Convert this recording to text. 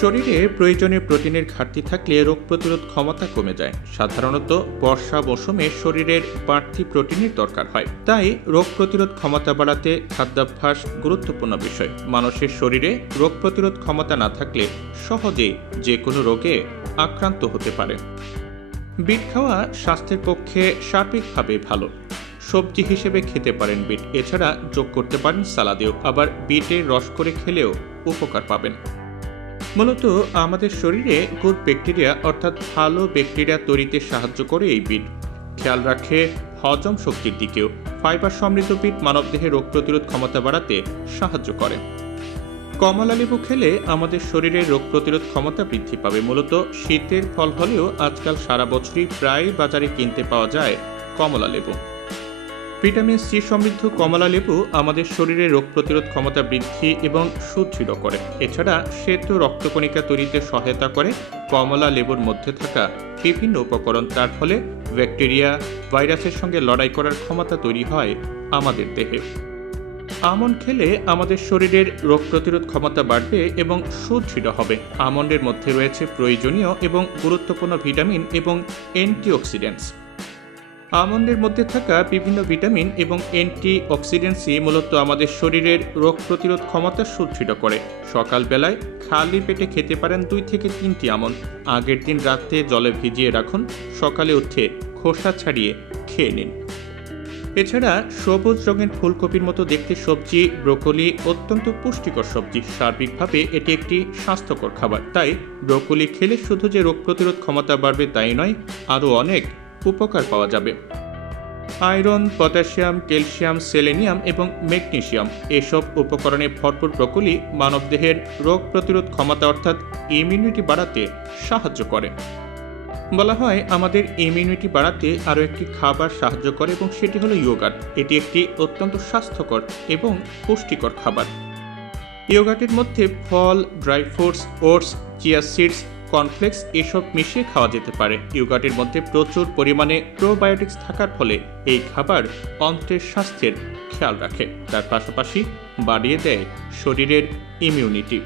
শরীরে প্রয়োজনীয় প্রোটিনের ঘাটতি থাকলে রোগ প্রতিরোধ ক্ষমতা কমে যায়। সাধারণত বর্ষা মৌসুমে শরীরের বাড়তি প্রোটিনের দরকার হয়, তাই রোগ প্রতিরোধ ক্ষমতা বাড়াতে খাদ্যাভ্যাস গুরুত্বপূর্ণ বিষয়। মানুষের শরীরে রোগ প্রতিরোধ ক্ষমতা না থাকলে সহজেই যে কোনো রোগে আক্রান্ত হতে পারে। বিট খাওয়া স্বাস্থ্যের পক্ষে সার্বিকভাবে ভালো। সবজি হিসেবে খেতে পারেন বিট, এছাড়া যোগ করতে পারেন সালাদেও। আবার বিটের রস করে খেলেও উপকার পাবেন। মূলত আমাদের শরীরে গুড ব্যাকটেরিয়া অর্থাৎ ভালো ব্যাকটেরিয়া তৈরিতে সাহায্য করে এই বিট। খেয়াল রাখে হজম শক্তির দিকেও। ফাইবার সমৃদ্ধ বিট মানবদেহে রোগ প্রতিরোধ ক্ষমতা বাড়াতে সাহায্য করে। কমলা লেবু খেলে আমাদের শরীরে রোগ প্রতিরোধ ক্ষমতা বৃদ্ধি পাবে। মূলত শীতের ফল হলেও আজকাল সারা বছরই প্রায় বাজারে কিনতে পাওয়া যায় কমলা লেবু। ভিটামিন সি সমৃদ্ধ কমলা লেবু আমাদের শরীরে রোগ প্রতিরোধ ক্ষমতা বৃদ্ধি এবং সুদৃঢ় করে। এছাড়া শ্বেত রক্তকণিকা তৈরিতে সহায়তা করে কমলা লেবুর মধ্যে থাকা বিভিন্ন উপকরণ। তার ফলে ব্যাকটেরিয়া, ভাইরাসের সঙ্গে লড়াই করার ক্ষমতা তৈরি হয় আমাদের দেহে। আমন্ড খেলে আমাদের শরীরের রোগ প্রতিরোধ ক্ষমতা বাড়বে এবং সুদৃঢ় হবে। আমন্ডের মধ্যে রয়েছে প্রয়োজনীয় এবং গুরুত্বপূর্ণ ভিটামিন এবং অ্যান্টিঅক্সিডেন্টস। আমন্ডের মধ্যে থাকা বিভিন্ন ভিটামিন এবং অ্যান্টিঅক্সিডেন্টসই মূলত আমাদের শরীরের রোগ প্রতিরোধ ক্ষমতা সুদৃঢ় করে। সকালবেলায় খালি পেটে খেতে পারেন 2 থেকে 3টি আমন্ড। আগের দিন রাতে জলে ভিজিয়ে রাখুন, সকালে উঠে খোসা ছাড়িয়ে খেয়ে নিন। এছাড়া সবুজ রঙের ফুলকপির মতো দেখতে সবজি ব্রোকলি অত্যন্ত পুষ্টিকর সবজি। সার্বিকভাবে এটি একটি স্বাস্থ্যকর খাবার, তাই ব্রোকলি খেলে শুধু যে রোগ প্রতিরোধ ক্ষমতা বাড়বে তাই নয়, আরও অনেক উপকার পাওয়া যাবে। আয়রন, পটাশিয়াম, ক্যালসিয়াম, সেলেনিয়াম এবং ম্যাগনেসিয়াম এসব উপকরণে ভরপুর ব্রোকলি মানবদেহের রোগ প্রতিরোধ ক্ষমতা অর্থাৎ ইমিউনিটি বাড়াতে সাহায্য করে। বলা হয় আমাদের ইমিউনিটি বাড়াতে আরও একটি খাবার সাহায্য করে এবং সেটি হলো ইয়োগার্ট। এটি একটি অত্যন্ত স্বাস্থ্যকর এবং পুষ্টিকর খাবার। ইয়োগার্টের মধ্যে ফল, dry fruits, oats, chia seeds, cornflakes এসব মিশিয়ে খাওয়া যেতে পারে। ইয়োগার্টের মধ্যে প্রচুর পরিমাণে প্রোবায়োটিক্স থাকার ফলে এই খাবার অন্ত্রের স্বাস্থ্যের খেয়াল রাখে, তার পাশাপাশি বাড়িয়ে দেয় শরীরের ইমিউনিটি।